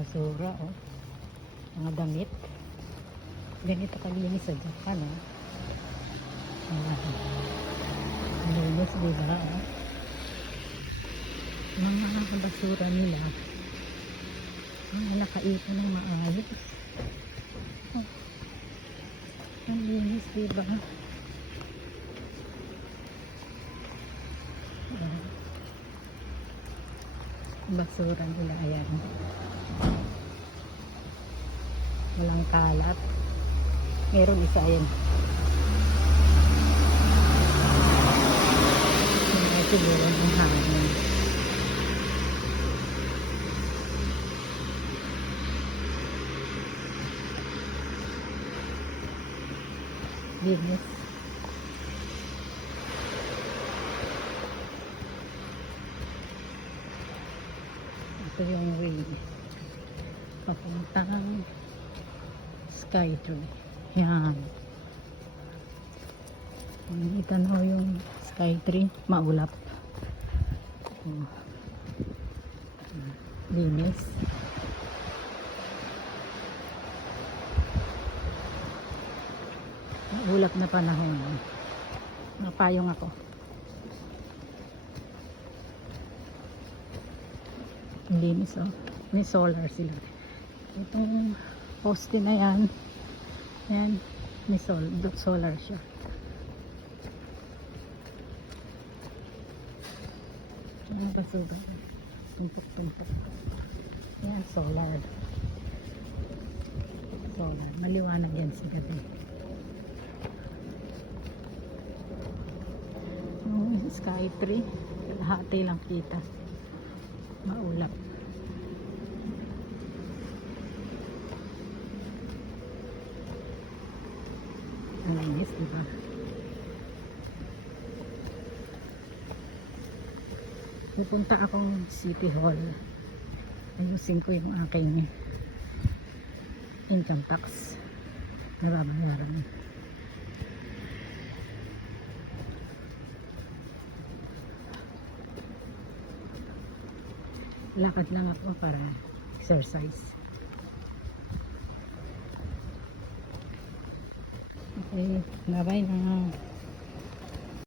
basura, oh. Mga damit. Ganito kalinis sa Japan, oh. Ayan. Ang linis, di ba? Oh. Mga basura nila. Mga nakaipon ng maayos. Oh. Ang linis, di ba? Ayan. Basura nila, ayan. Walang kalat. Meron isa. May siguro ng hangin. Linis. Ito yung way. Papuntang Skytree. Yan. Nakita na yung Skytree. Maulap. Oh. Linis. Maulap na panahon. Napayong ako. Ang linis oh. May solar sila. Itong poste na yan. Yan. May sol solar siya. Mga basura. Tumpok-tumpok. Yan, solar. Solar. Maliwanag yan sa gabi. Oh, sky tree. Hati lang kita. Maulap. Ang linis, di ba? Pupunta akong City Hall. Ayusin ko yung aking income tax na babayaran. Lakad lang ako para exercise. Okay, bye-bye na.